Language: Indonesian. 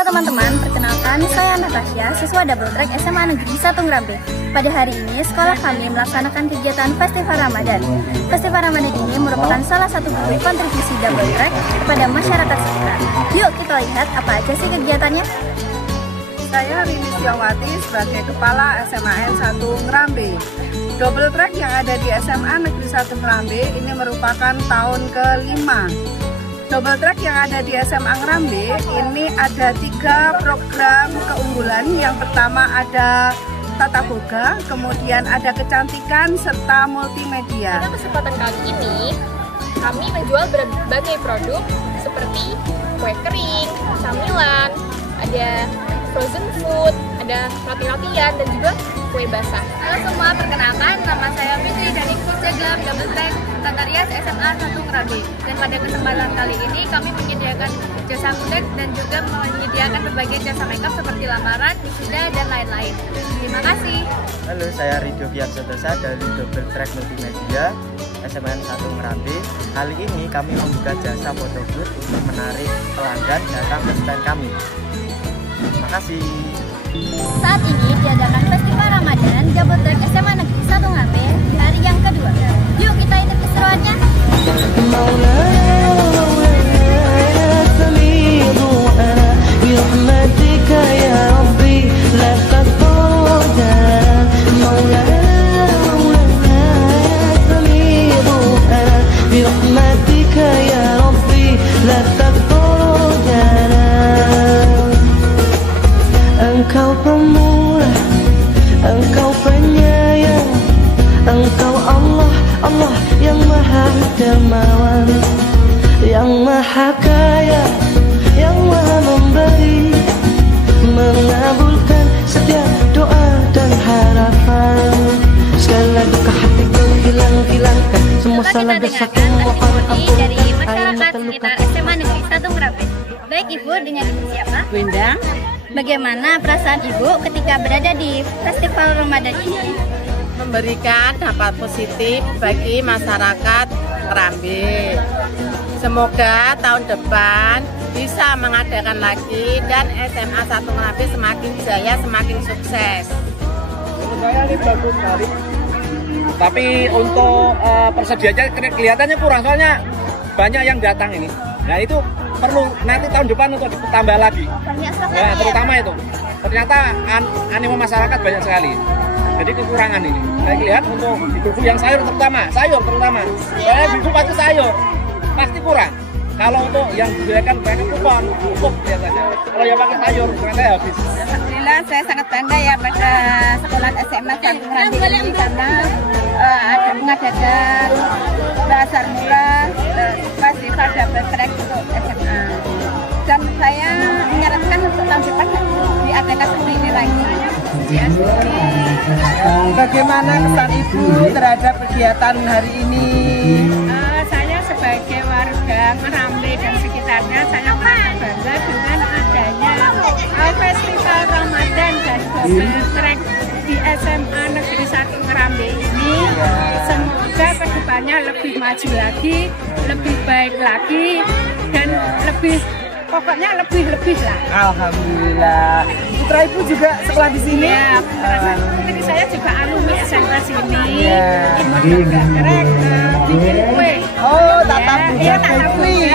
Halo teman-teman, perkenalkan saya Natasha, siswa Double Track SMA Negeri 1 Ngrambe. Pada hari ini, sekolah kami melaksanakan kegiatan Festival Ramadan. Festival Ramadan ini merupakan salah satu bentuk kontribusi Double Track kepada masyarakat sekitar. Yuk kita lihat apa aja sih kegiatannya. Saya Rini Siawati sebagai Kepala SMAN 1 Ngrambe. Double Track yang ada di SMA Negeri 1 Ngrambe ini merupakan tahun ke-5. Double Track yang ada di SMA Ngrambe ini ada 3 program keunggulan. Yang pertama ada tata boga, kemudian ada kecantikan, serta multimedia. Pada kesempatan kali ini, kami menjual berbagai produk seperti kue kering, camilan, ada frozen food, ada roti-rotian, dan juga kue basah. Halo semua, perkenalkan nama saya Fitri dari Pusdaglam Double Track Tata Rias SMA 1 Ngrambe. Dan pada kesempatan kali ini kami menyediakan jasa kulit dan juga menyediakan berbagai jasa makeup seperti lamaran, wisuda, dan lain-lain. Terima kasih. Halo, saya Ridho Kiarsodosa dari Double Track Multimedia SMA 1 Ngrambe. Kali ini kami membuka jasa foto booth untuk menarik pelanggan datang ke stand kami. Terima kasih. Saat ini diadakan Festival Ramadan Double Track SMA Negeri 1 Ngrambe di hari yang kedua. Yuk kita intip keseruannya. Engkau pemurah, Engkau penyayang, Engkau Allah, Allah yang maha dermawan, yang maha kaya, yang maha memberi, mengabulkan setiap doa dan harapan. Segala duka hatiku hilang-hilangkan, semua salah dosaku mohon ampun dari masyarakat sekitar SMA Negeri 1 Ngrambe. Baik Ibu, dengan Ibu siapa? Wendang. Bagaimana perasaan Ibu ketika berada di Festival Ramadan ini? Memberikan dampak positif bagi masyarakat Ngrambe. Semoga tahun depan bisa mengadakan lagi dan SMA 1 Ngrambe semakin jaya, semakin sukses. Menurut saya ini bagus sekali. Tapi untuk persediaannya kelihatannya kurang, soalnya banyak yang datang ini. Nah itu perlu nanti tahun depan untuk ditambah lagi. Ya, terutama itu. Ternyata animo masyarakat banyak sekali. Jadi kekurangan ini. Saya lihat untuk ibu-ibu yang sayur terutama. Saya ibu pasti sayur. Pasti kurang. Kalau untuk yang disediakan pakai kupon, cukup biasanya. Kalau yang pakai sayur, ternyata habis. Alhamdulillah saya sangat bangga ya pada sekolah SMA 1 Ngrambe ini karena ada mengadakan dasar mula Festival Double Track untuk SMA. Dan saya menyarankan untuk tahun depan diadakan seperti ini lagi. Bagaimana kesan Ibu terhadap kegiatan hari ini? Saya sebagai warga Ngrambe dan sekitarnya saya merasa bangga dengan adanya Festival Ramadan dan Double Track di SMA Negeri 1 Ngrambe ini. Semoga kedepannya lebih maju lagi, lebih baik lagi, dan pokoknya lebih lah. Alhamdulillah. Putra Ibu juga sekolah di sini? Ya, putri saya juga alumni SMA sini. Ya. Ikut Double Track bikin kue. Oh, tatap muka kue.